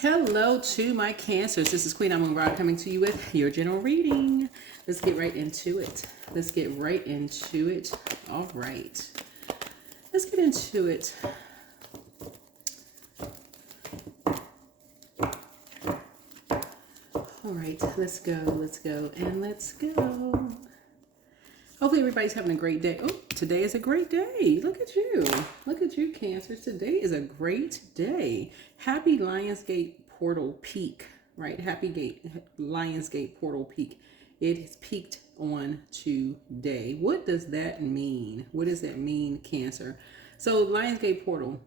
Hello to my cancers. This is Queen Amun coming to you with your general reading. Let's get right into it. Let's get right into it. All right. Let's get into it. All right. Let's go. Let's go. And let's go. Hopefully everybody's having a great day. Oh, today is a great day. Look at you. Look at you, Cancers. Today is a great day. Happy Lionsgate Portal Peak, right? Lionsgate Portal Peak. It has peaked on today. What does that mean? What does that mean, Cancer? So Lionsgate Portal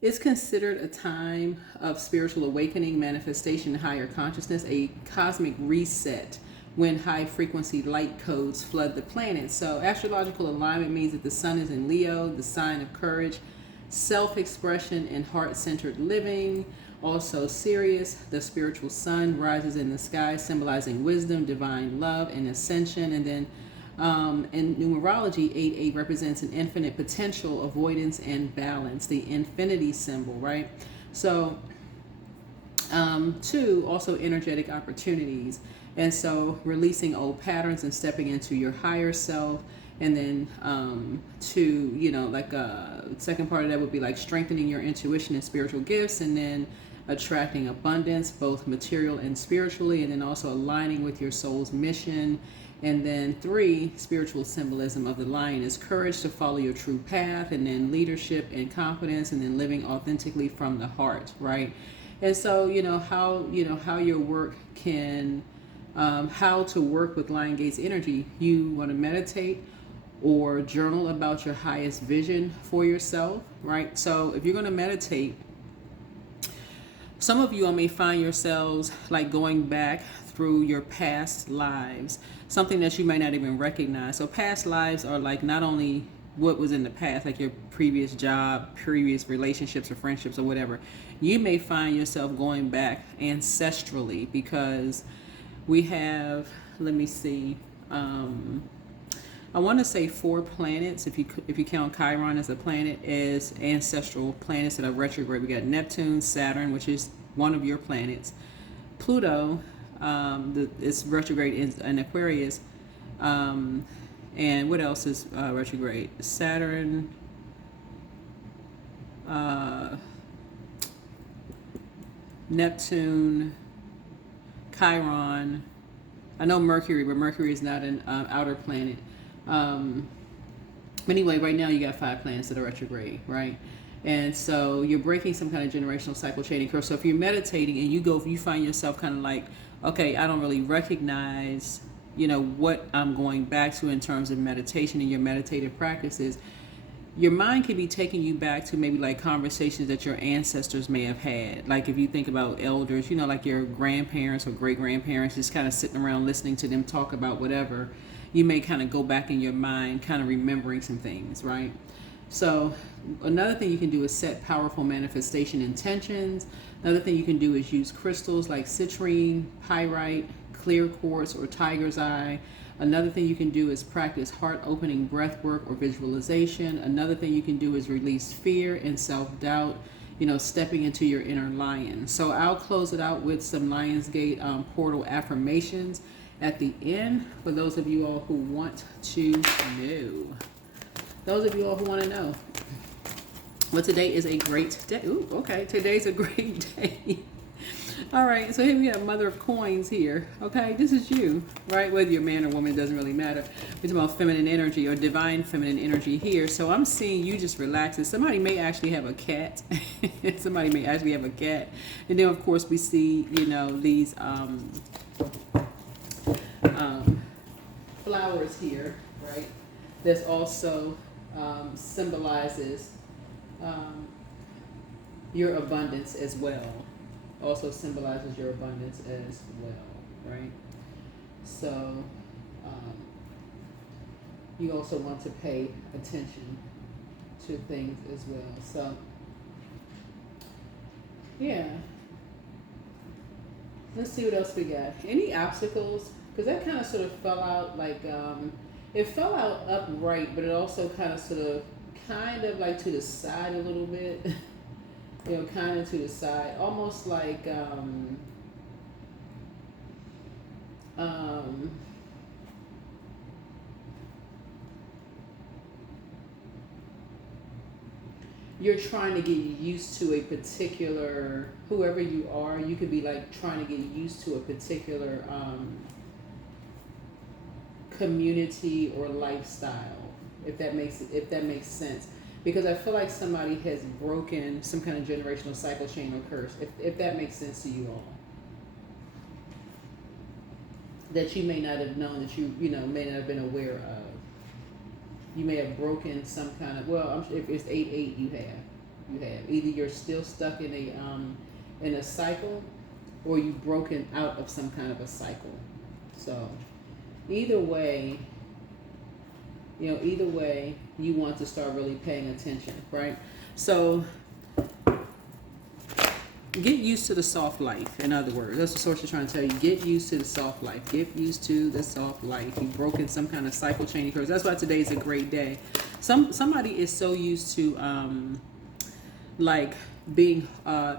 is considered a time of spiritual awakening, manifestation, and higher consciousness, a cosmic reset when high frequency light codes flood the planet. So astrological alignment means that the sun is in Leo, the sign of courage, self-expression, and heart-centered living. Also Sirius, the spiritual sun, rises in the sky, symbolizing wisdom, divine love, and ascension. And then in numerology, 8-8 represents an infinite potential, avoidance, and balance, the infinity symbol, right? So 2, also energetic opportunities. And so releasing old patterns and stepping into your higher self. And then 2, second part of that would be like strengthening your intuition and spiritual gifts. And then attracting abundance, both material and spiritually. And then also aligning with your soul's mission. And then 3, spiritual symbolism of the lion is courage to follow your true path. And then leadership and confidence. And then living authentically from the heart, right? And so, how your work can, how to work with Lion Gate's energy. You want to meditate or journal about your highest vision for yourself, right? So if you're going to meditate, some of you all may find yourselves like going back through your past lives, something that you might not even recognize. So past lives are like not only what was in the past, like your previous job, previous relationships or friendships or whatever. You may find yourself going back ancestrally because we have, let me see, I want to say 4 planets, if you count Chiron as a planet, as ancestral planets that are retrograde. We got Neptune, Saturn, which is one of your planets, Pluto, it's retrograde in Aquarius, and what else is retrograde? Saturn, Neptune, Chiron. I know Mercury, but Mercury is not an outer planet. Anyway, right now you got 5 planets that are retrograde, right? And so you're breaking some kind of generational cycle chaining curse. So if you're meditating and you find yourself kind of like, okay, I don't really recognize, what I'm going back to in terms of meditation and your meditative practices. Your mind could be taking you back to maybe like conversations that your ancestors may have had. Like if you think about elders, like your grandparents or great grandparents, just kind of sitting around listening to them talk about whatever, you may kind of go back in your mind, kind of remembering some things, right? So another thing you can do is set powerful manifestation intentions. Another thing you can do is use crystals like citrine, pyrite, clear quartz, or tiger's eye. Another thing you can do is practice heart-opening breath work or visualization. Another thing you can do is release fear and self-doubt, stepping into your inner lion. So I'll close it out with some Lionsgate portal affirmations at the end for those of you all who want to know. Those of you all who want to know. Well, today is a great day. Ooh, okay. Today's a great day. All right, so here we have Mother of Coins here. Okay, this is you, right? Whether you're a man or woman, it doesn't really matter. We're talking about feminine energy or divine feminine energy here. So I'm seeing you just relaxing. Somebody may actually have a cat. Somebody may actually have a cat. And then, of course, we see, these flowers here, right? This also symbolizes your abundance as well. Also symbolizes your abundance as well, right? So you also want to pay attention to things as well. So yeah, let's see what else we got. Any obstacles? Because that kind of sort of fell out like it fell out upright, but it also kind of like to the side a little bit. You know, kind of to the side, almost like um, you're trying to get used to a particular, whoever you are, you could be like trying to get used to a particular community or lifestyle, if that makes sense. Because I feel like somebody has broken some kind of generational cycle chain or curse, if that makes sense to you all. That you may not have known, that you know, may not have been aware of. You may have broken some kind of, well, if it's 8-8, you have either you're still stuck in a cycle, or you've broken out of some kind of a cycle. So either way, you want to start really paying attention, right? So get used to the soft life. In other words, that's the source is trying to tell you. Get used to the soft life. Get used to the soft life. You've broken some kind of cycle chain curse. That's why today is a great day. Somebody is so used to like being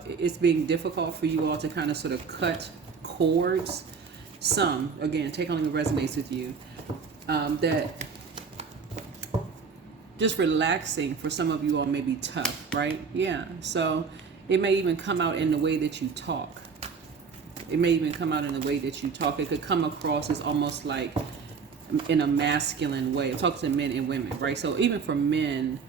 it's being difficult for you all to kind of sort of cut cords. Some, again, take on what resonates with you. That just relaxing for some of you all may be tough, right? Yeah. So it may even come out in the way that you talk. It may even come out in the way that you talk. It could come across as almost like in a masculine way. I'm talking to men and women, right? So even for men,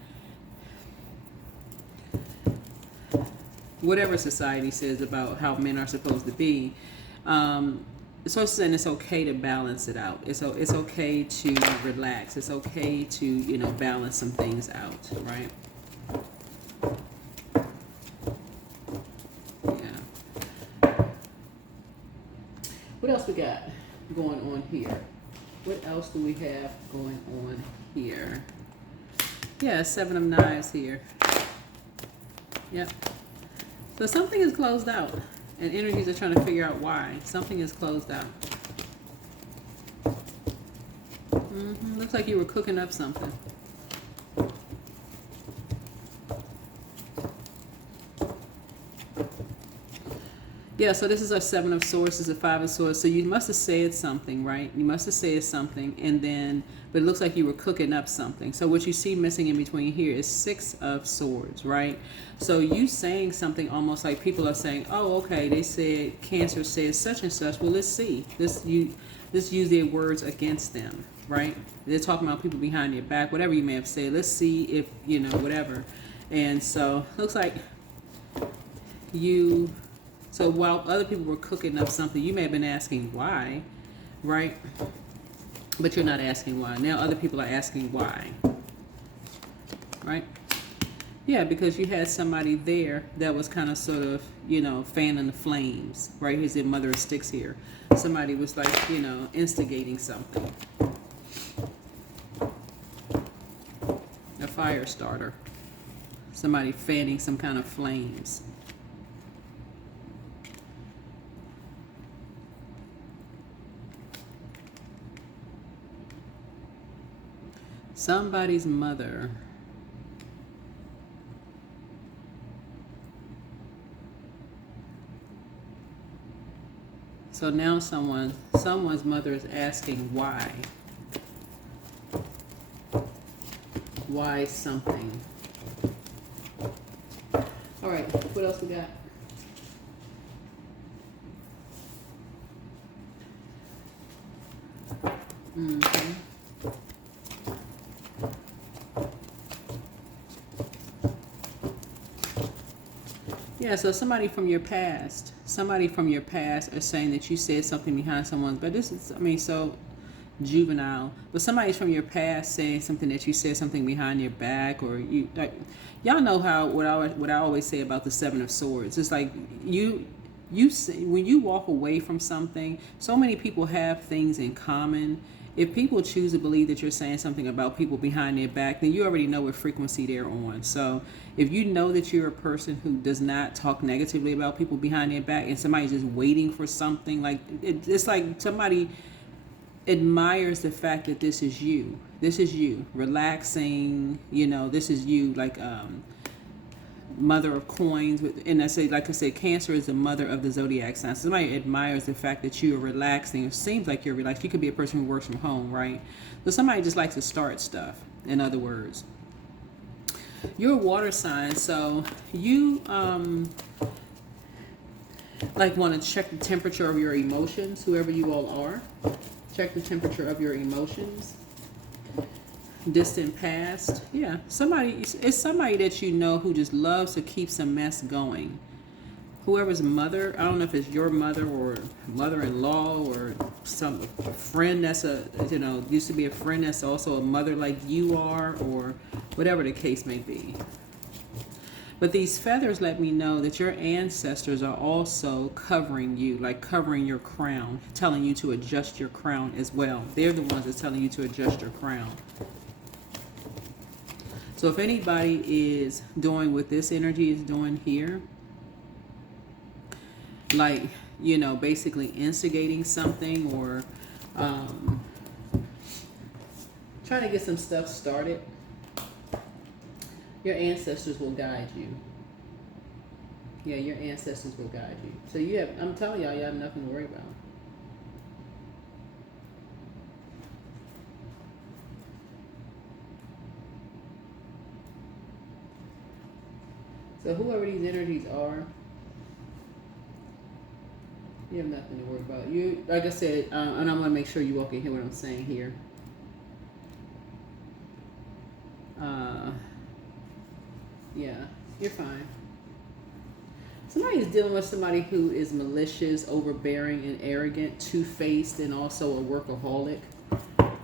whatever society says about how men are supposed to be, so it's saying it's okay to balance it out. It's okay to relax. It's okay to, you know, balance some things out, right? Yeah. What else we got going on here? What else do we have going on here? Yeah, 7 of Knives here. Yep. So something is closed out, and energies are trying to figure out why. Something is closed out. Looks like you were cooking up something. Yeah, so this is a 7 of Swords, this is a 5 of Swords. So you must have said something, right? You must have said something, and then, but it looks like you were cooking up something. So what you see missing in between here is 6 of Swords, right? So you saying something almost like people are saying, oh, okay, they said, Cancer says such and such. Well, let's see. Let's use their words against them, right? They're talking about people behind their back, whatever you may have said. Let's see if, you know, whatever. And so looks like you... So while other people were cooking up something, you may have been asking why, right? But you're not asking why. Now other people are asking why, right? Yeah, because you had somebody there that was kind of sort of, you know, fanning the flames, right? Here's the Mother of Sticks here. Somebody was like, you know, instigating something. A fire starter. Somebody fanning some kind of flames. Somebody's mother. So now someone's mother is asking why. Why something. All right, what else we got? Yeah, so somebody from your past is saying that you said something behind someone's, but this is, I mean, so juvenile, but somebody's from your past saying something that you said something behind your back, or you, like, y'all know how, what I always say about the 7 of Swords. It's like you see, when you walk away from something, so many people have things in common. If people choose to believe that you're saying something about people behind their back, then you already know what frequency they're on. So if you know that you're a person who does not talk negatively about people behind their back, and somebody's just waiting for something, like it's like somebody admires the fact that this is you relaxing, you know, this is you, like mother of coins. And like I said, Cancer is the mother of the zodiac sign. Somebody admires the fact that you are relaxing. It seems like you're relaxed. You could be a person who works from home, right? So somebody just likes to start stuff, in other words. You're a water sign, so you like want to check the temperature of your emotions, whoever you all are. Check the temperature of your emotions. Distant past. Yeah, it's somebody that you know who just loves to keep some mess going. Whoever's mother, I don't know if it's your mother or mother-in-law or some friend that's used to be a friend that's also a mother like you are, or whatever the case may be. But these feathers let me know that your ancestors are also covering you, like covering your crown, telling you to adjust your crown as well. They're the ones that's telling you to adjust your crown. So if anybody is doing what this energy is doing here, like, basically instigating something or trying to get some stuff started, your ancestors will guide you. Yeah, your ancestors will guide you. So I'm telling y'all, you have nothing to worry about. So whoever these energies are, you have nothing to worry about. You, like I said, and I'm going to make sure you all can hear what I'm saying here. Yeah, you're fine. Somebody is dealing with somebody who is malicious, overbearing, and arrogant, two-faced, and also a workaholic.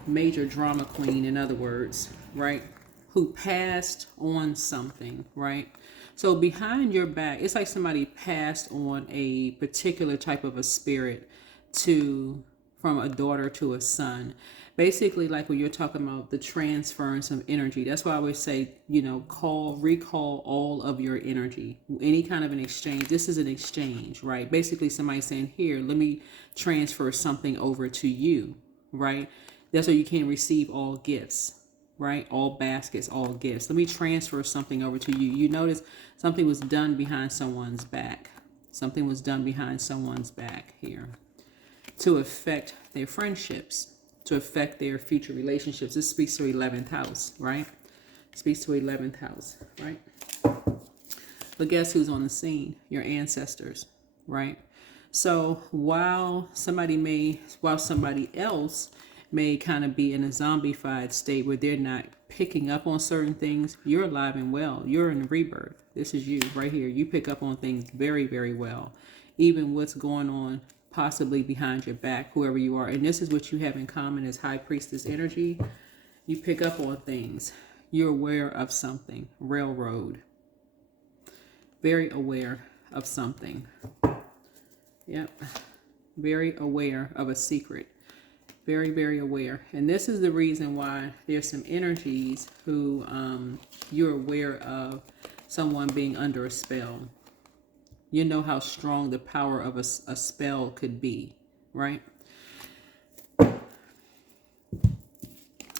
Major drama queen, in other words, right? Who passed on something, right? So behind your back, it's like somebody passed on a particular type of a spirit from a daughter to a son. Basically, like when you're talking about the transference of energy, that's why I always say, recall all of your energy. Any kind of an exchange. This is an exchange, right? Basically, somebody saying, here, let me transfer something over to you, right? That's why you can receive all gifts, right? All baskets, all gifts. Let me transfer something over to you. You notice something was done behind someone's back. Something was done behind someone's back here to affect their friendships, to affect their future relationships. This speaks to 11th house, right? Speaks to 11th house, right? But guess who's on the scene? Your ancestors, right? So while somebody else may kind of be in a zombified state where they're not picking up on certain things, you're alive and well. You're in rebirth. This is you right here. You pick up on things very, very well. Even what's going on possibly behind your back, whoever you are. And this is what you have in common as High Priestess energy. You pick up on things. You're aware of something. Railroad. Very aware of something. Yep. Very aware of a secret. Very, very aware. And this is the reason why there's some energies who you're aware of someone being under a spell. You know how strong the power of a spell could be, right?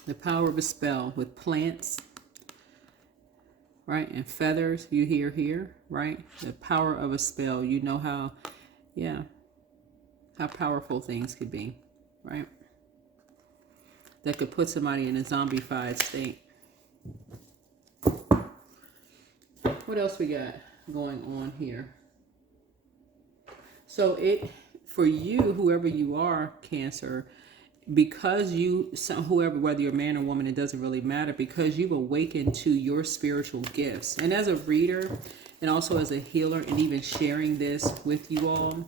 The power of a spell with plants, right? And feathers, you hear here, right? The power of a spell. You know how powerful things could be, right? That could put somebody in a zombified state. What else we got going on here? So for you, whoever you are, Cancer, because whether you're a man or woman, it doesn't really matter, because you've awakened to your spiritual gifts. And as a reader and also as a healer, and even sharing this with you all,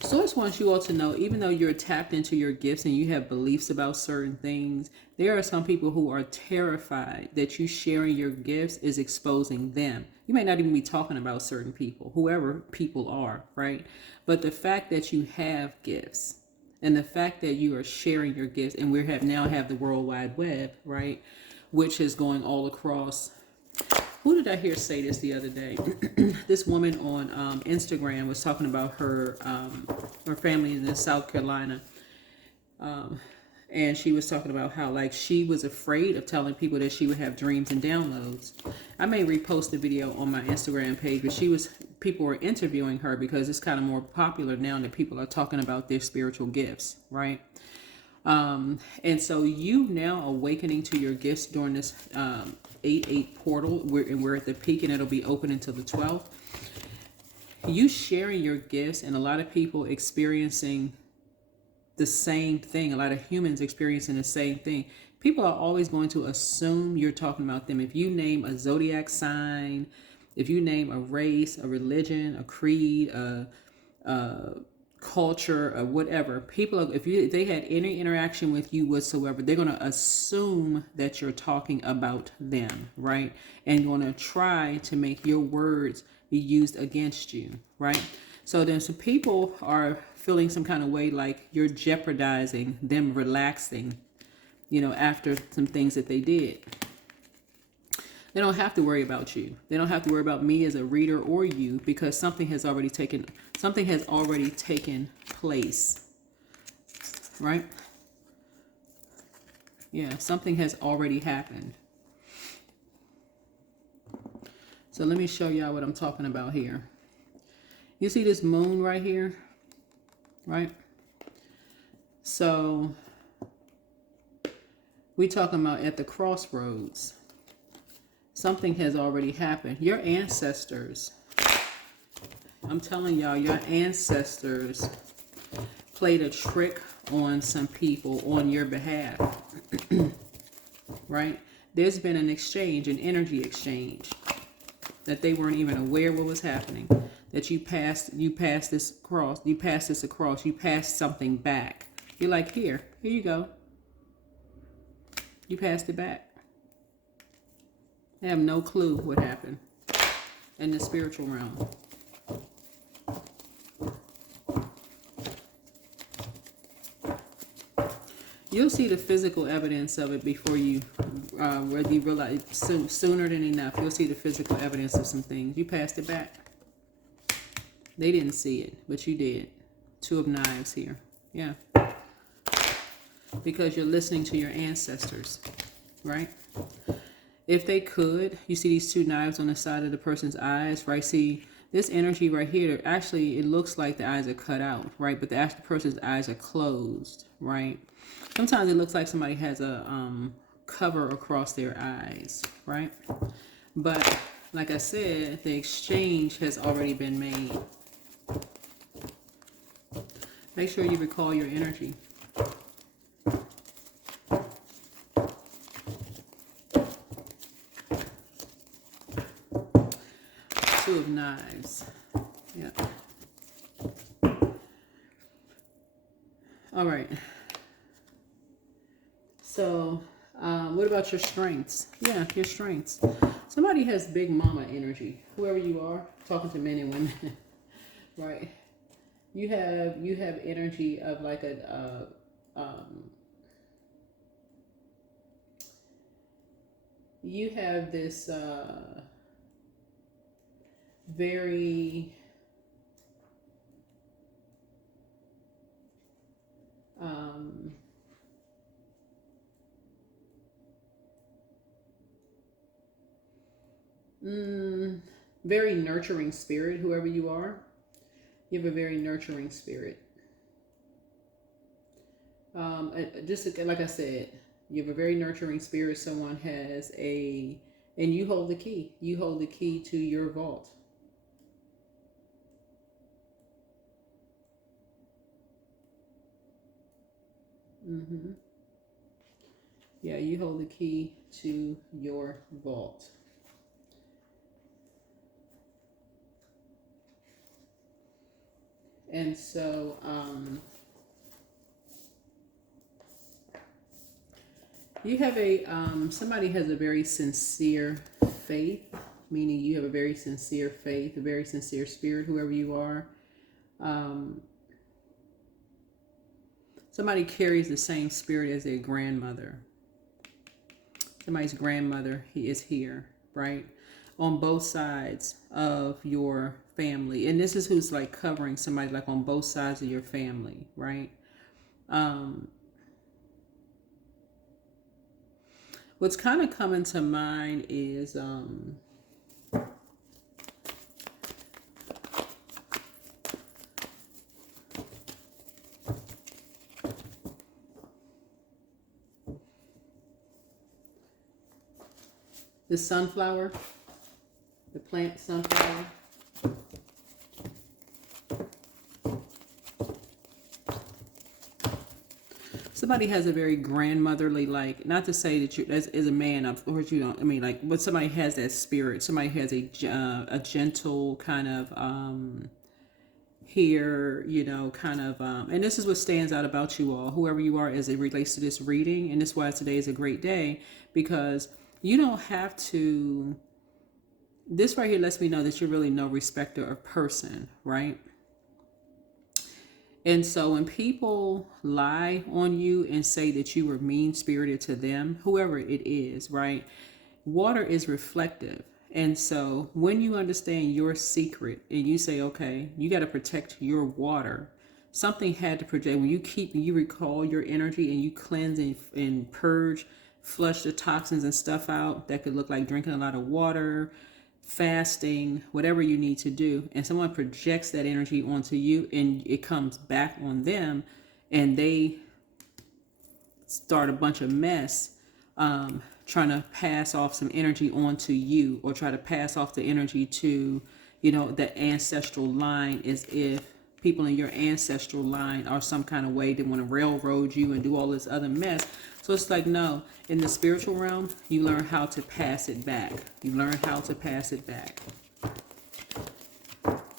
Source wants you all to know, even though you're tapped into your gifts and you have beliefs about certain things, there are some people who are terrified that you sharing your gifts is exposing them. You may not even be talking about certain people, whoever people are, right? But the fact that you have gifts and the fact that you are sharing your gifts, and we now have the World Wide Web, right? Which is going all across. Who did I hear say this the other day? This woman on Instagram was talking about her family in South Carolina. and she was talking about how like she was afraid of telling people that she would have dreams and downloads. I may repost the video on my Instagram page, but people were interviewing her because it's kind of more popular now that people are talking about their spiritual gifts, right? And so you now awakening to your gifts during this 8/8 portal, we're at the peak, and it'll be open until the 12th. You sharing your gifts, and a lot of people experiencing the same thing, a lot of humans experiencing the same thing. People are always going to assume you're talking about them. If you name a zodiac sign, if you name a race, a religion, a creed, a culture, or whatever, people, if they had any interaction with you whatsoever, they're going to assume that you're talking about them, right? And going to try to make your words be used against you, right? So then some people are feeling some kind of way like you're jeopardizing them relaxing, after some things that they did. They don't have to worry about you. They don't have to worry about me as a reader or you, because something has already taken place, right? Yeah, something has already happened. So let me show y'all what I'm talking about here. You see this moon right here, right? So we talking about at the crossroads. Something has already happened. Your ancestors, I'm telling y'all, your ancestors played a trick on some people on your behalf, right? There's been an exchange, an energy exchange, that they weren't even aware what was happening. That you passed this across, you passed something back. You're like, here you go. You passed it back. They have no clue what happened in the spiritual realm. You'll see the physical evidence of it before you, whether you realize sooner than enough. You'll see the physical evidence of some things. You passed it back. They didn't see it, but you did. 2 of Knives here. Yeah. Because you're listening to your ancestors, right? If they could, you see these 2 knives on the side of the person's eyes, right? See, this energy right here, actually, it looks like the eyes are cut out, right? But the actual person's eyes are closed, right? Sometimes it looks like somebody has a cover across their eyes, right? But like I said, the exchange has already been made. Make sure you recall your energy. Two of Knives. Yeah. All right. So, what about your strengths? Yeah, your strengths. Somebody has big mama energy. Whoever you are, talking to men and women, right? You have energy of like you have this very very nurturing spirit. Whoever you are, you have a very nurturing spirit. Just like I said, you have a very nurturing spirit. Someone has and you hold the key. You hold the key to your vault. Yeah, you hold the key to your vault. And so, you have somebody has a very sincere faith, meaning you have a very sincere faith, a very sincere spirit, whoever you are. Somebody carries the same spirit as their grandmother. Somebody's grandmother is here, right? On both sides of your family. And this is who's like covering somebody like on both sides of your family, right? What's kind of coming to mind is the sunflower, the plant sunflower. Somebody has a very grandmotherly, like, not to say that you, as a man, of course you don't, I mean, like, but somebody has that spirit. Somebody has a gentle kind of, here, you know, kind of, and this is what stands out about you all, whoever you are, as it relates to this reading. And this is why today is a great day, because you don't have to, this right here lets me know that you're really no respecter of person, right? And so when people lie on you and say that you were mean-spirited to them, whoever it is, right? Water is reflective. And so when you understand your secret and you say, okay, you got to protect your water, something had to project. When you recall your energy and you cleanse and purge, flush the toxins and stuff out, that could look like drinking a lot of water, fasting, whatever you need to do, and someone projects that energy onto you and it comes back on them and they start a bunch of mess, trying to pass off some energy onto you, or try to pass off the energy to, you know, the ancestral line, as if people in your ancestral line are some kind of way they want to railroad you and do all this other mess. So it's like, no, in the spiritual realm, you learn how to pass it back. You learn how to pass it back.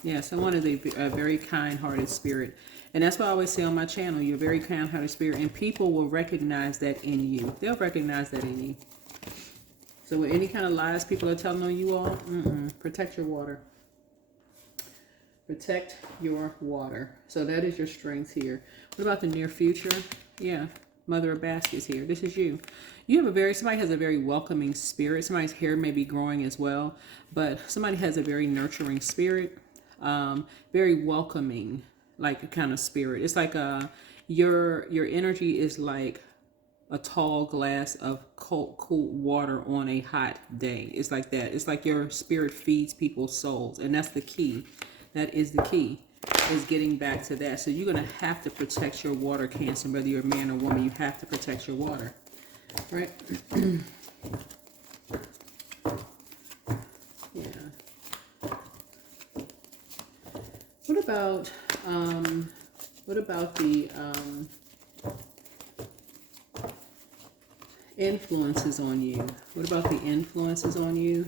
Yeah, someone is a very kind-hearted spirit. And that's what I always say on my channel. You're a very kind-hearted spirit, and people will recognize that in you. They'll recognize that in you. So with any kind of lies people are telling on you all, protect your water. Protect your water. So that is your strength here. What about the near future? Yeah, Mother of Baskets here. This is you. You have somebody has a very welcoming spirit. Somebody's hair may be growing as well, but somebody has a very nurturing spirit, very welcoming, like a kind of spirit. It's like your energy is like a tall glass of cold water on a hot day. It's like that. It's like your spirit feeds people's souls, and that's the key. That is the key, is getting back to that. So you're going to have to protect your water, Cancer. Whether you're a man or woman, you have to protect your water, right? Yeah. What about the influences on you? What about the influences on you?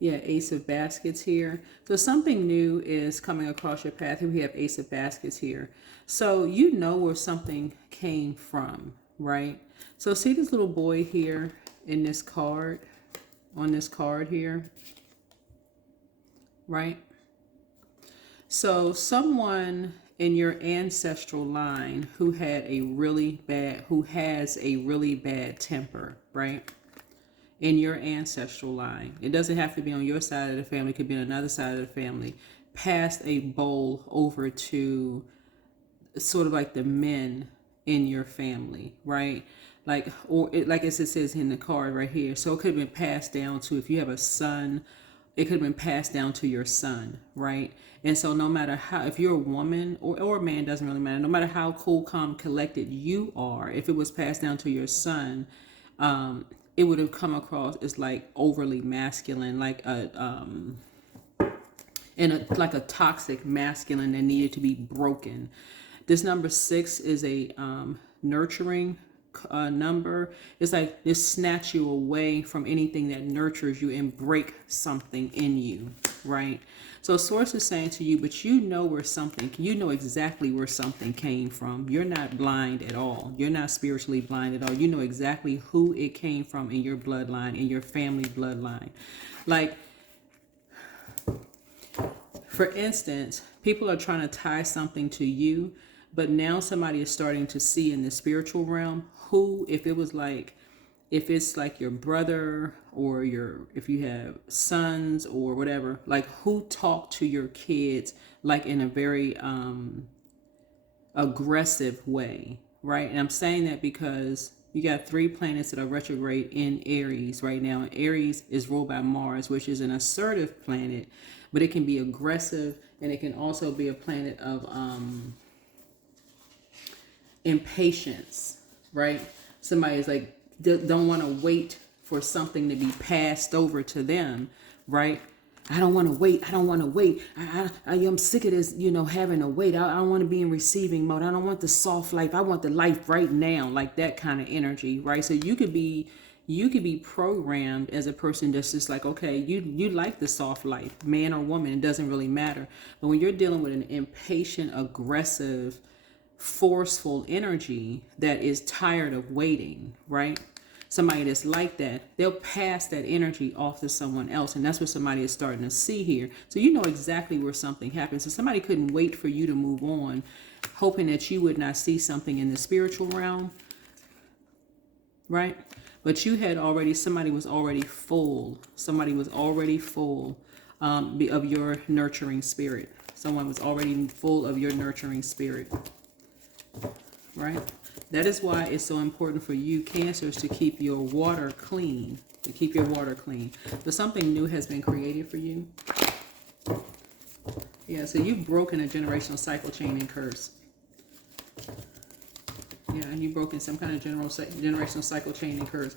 Yeah, Ace of Baskets here. So something new is coming across your path. Here we have Ace of Baskets here. So you know where something came from, right? So see this little boy here in this card, on this card here, right? So someone in your ancestral line who has a really bad temper, right? In your ancestral line. It doesn't have to be on your side of the family. It could be on another side of the family. Passed a bowl over to sort of like the men in your family, right? Like, or like as it says in the card right here. So it could have been passed down to, if you have a son, it could have been passed down to your son, right? And so no matter how, if you're a woman or a man, doesn't really matter. No matter how cool, calm, collected you are, if it was passed down to your son, it would have come across as like overly masculine, like like a toxic masculine that needed to be broken. This number 6 is a nurturing number. It's like this snatch you away from anything that nurtures you and break something in you, right? So source is saying to you, but you know exactly where something came from. You're not blind at all. You're not spiritually blind at all. You know exactly who it came from in your bloodline, in your family bloodline. Like, for instance, people are trying to tie something to you, but now somebody is starting to see in the spiritual realm who, if it's like your brother or if you have sons or whatever, like who talk to your kids like in a very aggressive way, right? And I'm saying that because you got 3 planets that are retrograde in Aries right now. And Aries is ruled by Mars, which is an assertive planet, but it can be aggressive, and it can also be a planet of impatience, right? Somebody is like, don't want to wait for something to be passed over to them, right? I don't want to wait. I don't want to wait. I'm sick of this, having to wait. I don't want to be in receiving mode. I don't want the soft life. I want the life right now, like that kind of energy, right? So you could be programmed as a person that's just like, okay, you like the soft life, man or woman, it doesn't really matter. But when you're dealing with an impatient, aggressive, forceful energy that is tired of waiting, right? Somebody that's like that, they'll pass that energy off to someone else. And that's what somebody is starting to see here. So you know exactly where something happens. So somebody couldn't wait for you to move on, hoping that you would not see something in the spiritual realm, right? But you had already, somebody was already full of your nurturing spirit. Someone was already full of your nurturing spirit, right? That is why it's so important for you, Cancers, to keep your water clean. But something new has been created for you. Yeah, so you've broken a generational cycle, chain, and curse. Yeah, you've broken some kind of generational cycle, chain, and curse.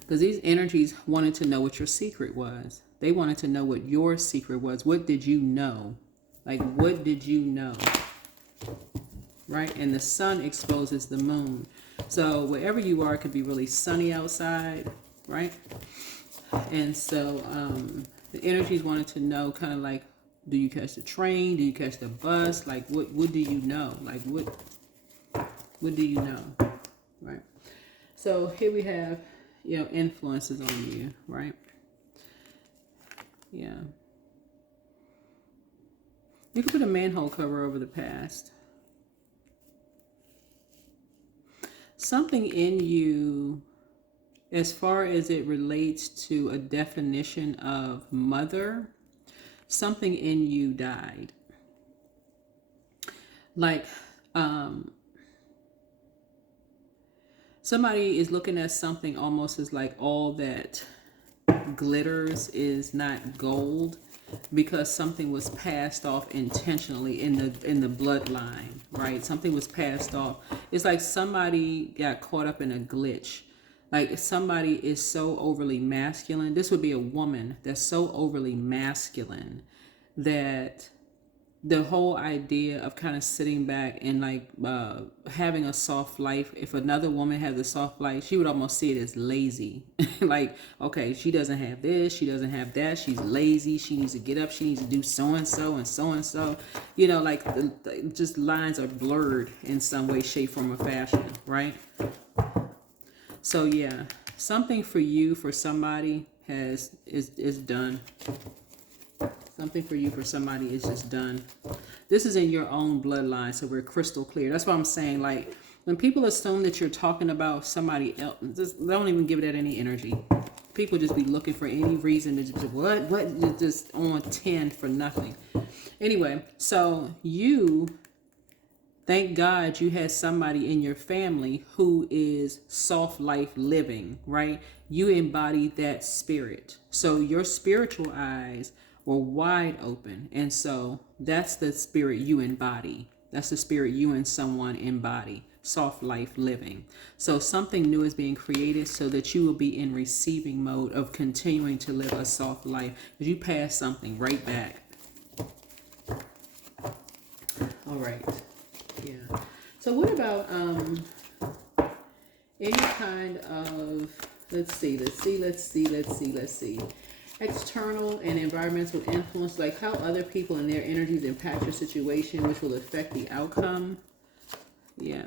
Because these energies wanted to know what your secret was. They wanted to know what your secret was. What did you know? Like, what did you know? Right? And the sun exposes the moon. So wherever you are, it could be really sunny outside, right? And so the energies wanted to know kind of like, do you catch the train? Do you catch the bus? Like, what do you know? Like, what do you know? Right? So here we have, influences on you, right? Yeah. You could put a manhole cover over the past. Something in you, as far as it relates to a definition of mother, something in you died. Like, somebody is looking at something almost as like all that glitters is not gold, because something was passed off intentionally in the bloodline, right? Something was passed off. It's like somebody got caught up in a glitch. Like somebody is so overly masculine. This would be a woman that's so overly masculine that the whole idea of kind of sitting back and like having a soft life, if another woman has a soft life, she would almost see it as lazy. Like, okay, she doesn't have this, she doesn't have that, she's lazy, she needs to get up, she needs to do so and so and so and so. Like just lines are blurred in some way, shape, form, or fashion, right? So yeah, something for you, for somebody is done. Something for you, for somebody, is just done. This is in your own bloodline, so we're crystal clear. That's what I'm saying. Like, when people assume that you're talking about somebody else, just don't even give that any energy. People just be looking for any reason to just just on 10 for nothing. Anyway, so thank God you had somebody in your family who is soft life living, right? You embody that spirit. So your spiritual eyes were wide open. And so that's the spirit you embody. That's the spirit you and someone embody. Soft life living. So something new is being created so that you will be in receiving mode of continuing to live a soft life. Because you pass something right back. All right. Yeah. So what about any kind of, let's see. External and environmental influence, like how other people and their energies impact your situation, which will affect the outcome. Yeah.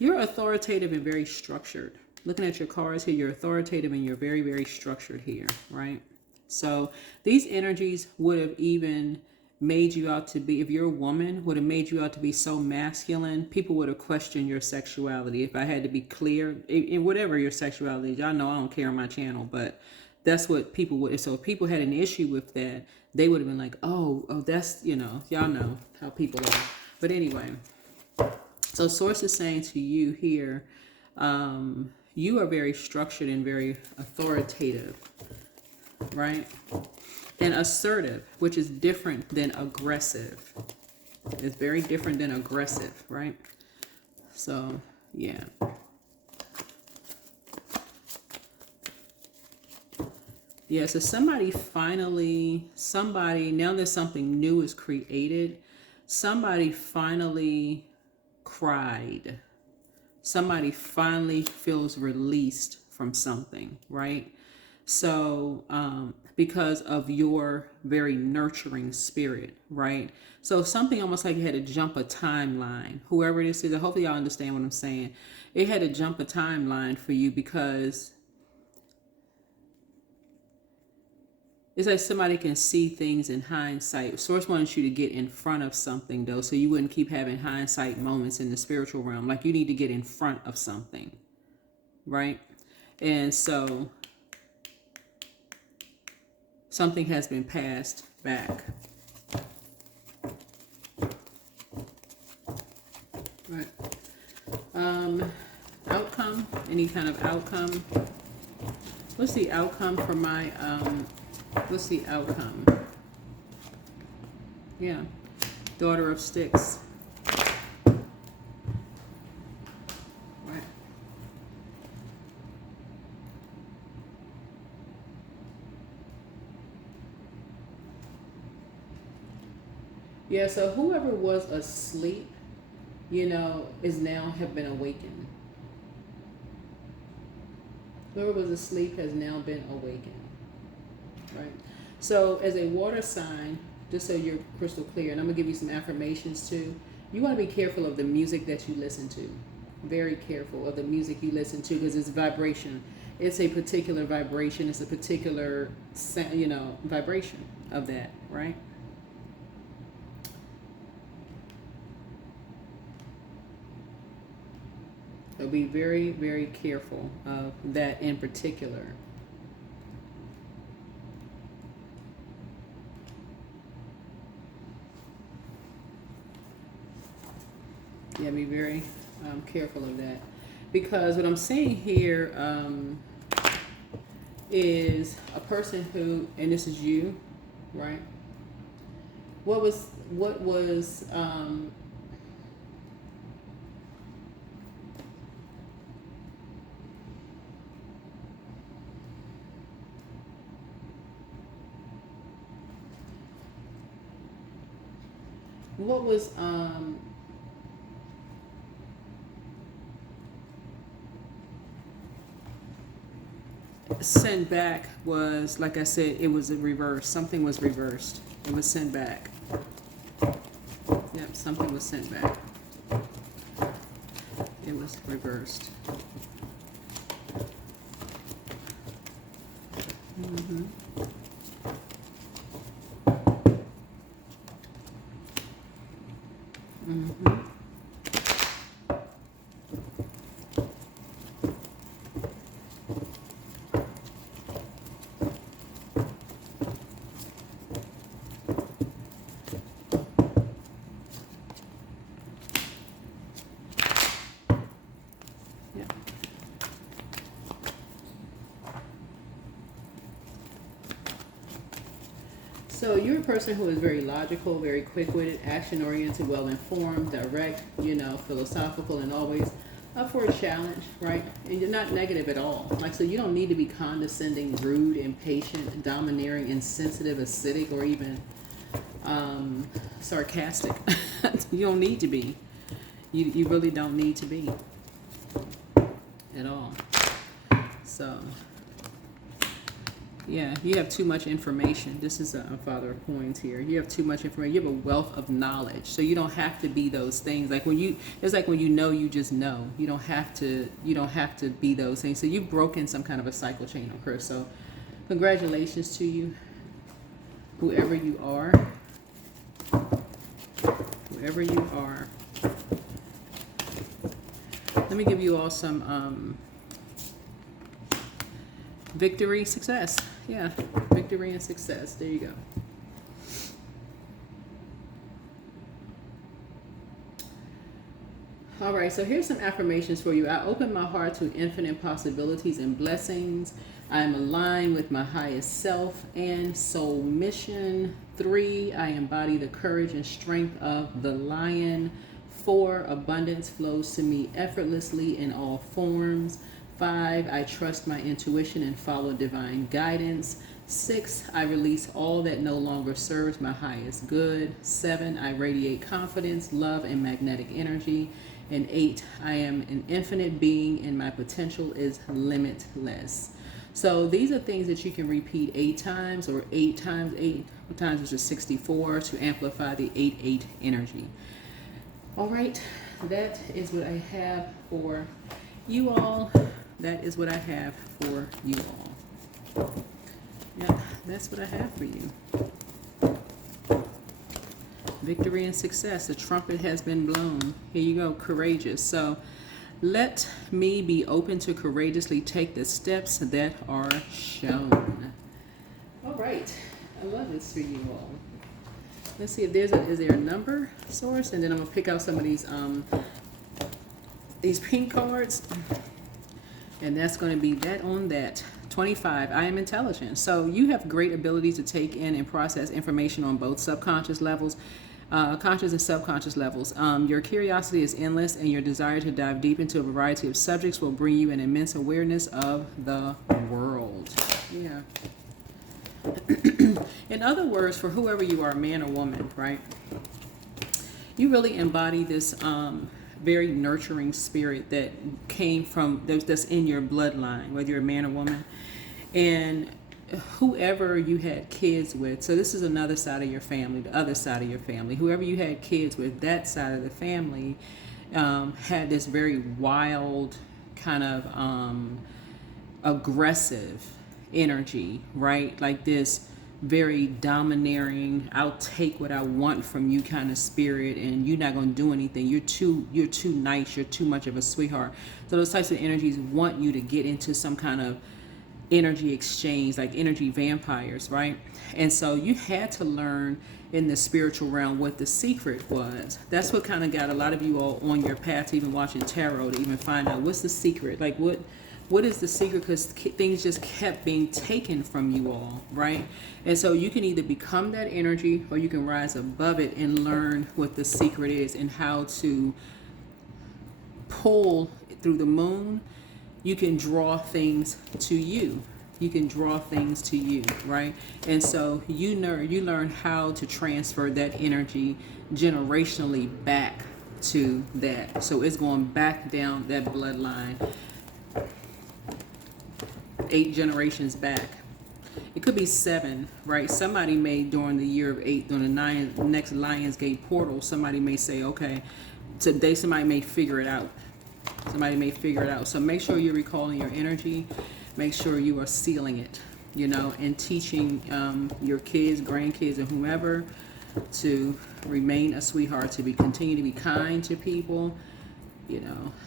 You're authoritative and very structured. Looking at your cards here, you're authoritative and you're very, very structured here, right? So these energies would have even made you out to be, if you're a woman, would have made you out to be so masculine, people would have questioned your sexuality. If I had to be clear, in whatever your sexuality is, y'all know I don't care on my channel, but that's what people would. So if people had an issue with that, they would have been like, oh, that's, y'all know how people are. But anyway, so Source is saying to you here, you are very structured and very authoritative, right? And assertive, which is different than aggressive. It's very different than aggressive, right? So, yeah. Yeah, so somebody, now that something new is created, somebody finally cried. Somebody finally feels released from something, right? So, because of your very nurturing spirit, right? So something almost like you had to jump a timeline. Whoever it is, hopefully y'all understand what I'm saying. It had to jump a timeline for you because it's like somebody can see things in hindsight. Source wants you to get in front of something, though, so you wouldn't keep having hindsight moments in the spiritual realm. Like you need to get in front of something, right? And so something has been passed back. Right. Outcome, any kind of outcome. What's the outcome for my, what's the outcome? Yeah. Daughter of Sticks. Right. Yeah, so whoever was asleep, is now have been awakened. Whoever was asleep has now been awakened. Right? So as a water sign, just so you're crystal clear, and I'm going to give you some affirmations too, you want to be careful of the music that you listen to. Very careful of the music you listen to because it's vibration. It's a particular vibration. It's a particular, vibration of that, right? So be very, very careful of that in particular. Yeah, be very careful of that. Because what I'm seeing here is a person who, and this is you, right? What was sent back was, like I said, it was a reverse. Something was reversed. It was sent back. Yep, something was sent back. It was reversed. Mm-hmm. Mm-hmm. So you're a person who is very logical, very quick-witted, action-oriented, well-informed, direct, philosophical, and always up for a challenge, right? And you're not negative at all. Like, so you don't need to be condescending, rude, impatient, domineering, insensitive, acidic, or even sarcastic. You don't need to be. You really don't need to be at all. So... yeah, you have too much information. This is a Father of Coins here. You have too much information. You have a wealth of knowledge. So you don't have to be those things. Like it's like when you just know. You don't have to be those things. So you've broken some kind of a cycle chain of curse. So congratulations to you, whoever you are. Whoever you are. Let me give you all some victory, success. Yeah, victory and success. There you go. All right, so here's some affirmations for you. I open my heart to infinite possibilities and blessings. I am aligned with my highest self and soul mission. 3, I embody the courage and strength of the lion. 4, abundance flows to me effortlessly in all forms. 5, I trust my intuition and follow divine guidance. 6, I release all that no longer serves my highest good. 7, I radiate confidence, love, and magnetic energy. And 8, I am an infinite being and my potential is limitless. So these are things that you can repeat 8 times, or 8 times 8 times, which is 64, to amplify the 8-8 energy. All right, that is what I have for you all. That is what I have for you all. Yeah, that's what I have for you. Victory and success. The trumpet has been blown. Here you go, courageous. So let me be open to courageously take the steps that are shown. All right, I love this for you all. Let's see if is there a number source, and then I'm gonna pick out some of these pink cards, and that's going to be that on that. 25, I am intelligent. So you have great ability to take in and process information on both subconscious levels, conscious and subconscious levels. Your curiosity is endless, and your desire to dive deep into a variety of subjects will bring you an immense awareness of the world. Yeah. In other words, for whoever you are, man or woman, right? You really embody this very nurturing spirit that came from, that's in your bloodline, whether you're a man or woman. And whoever you had kids with, so this is another side of your family, the other side of your family, whoever you had kids with, that side of the family had this very wild, kind of aggressive energy, right? Like this very domineering, I'll take what I want from you kind of spirit, and you're not going to do anything. You're too nice. You're too much of a sweetheart. So those types of energies want you to get into some kind of energy exchange, like energy vampires, right? And so you had to learn in the spiritual realm what the secret was. That's what kind of got a lot of you all on your path to even watching tarot, to even find out what's the secret, like what is the secret, because things just kept being taken from you all, right? And so you can either become that energy, or you can rise above it and learn what the secret is and how to pull through the moon. You can draw things to you. You can draw things to you, right? And so you learn how to transfer that energy generationally back to that. So it's going back down that bloodline 8 generations back. It could be 7, right? Somebody may, during the year of 8, during the next Lionsgate portal, somebody may say, okay, today somebody may figure it out. Somebody may figure it out. So make sure you're recalling your energy. Make sure you are sealing it, and teaching your kids, grandkids, and whomever to remain a sweetheart, to continue to be kind to people.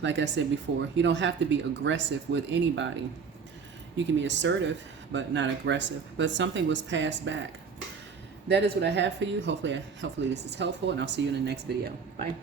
Like I said before, you don't have to be aggressive with anybody. You can be assertive, but not aggressive. But something was passed back. That is what I have for you. Hopefully this is helpful, and I'll see you in the next video. Bye.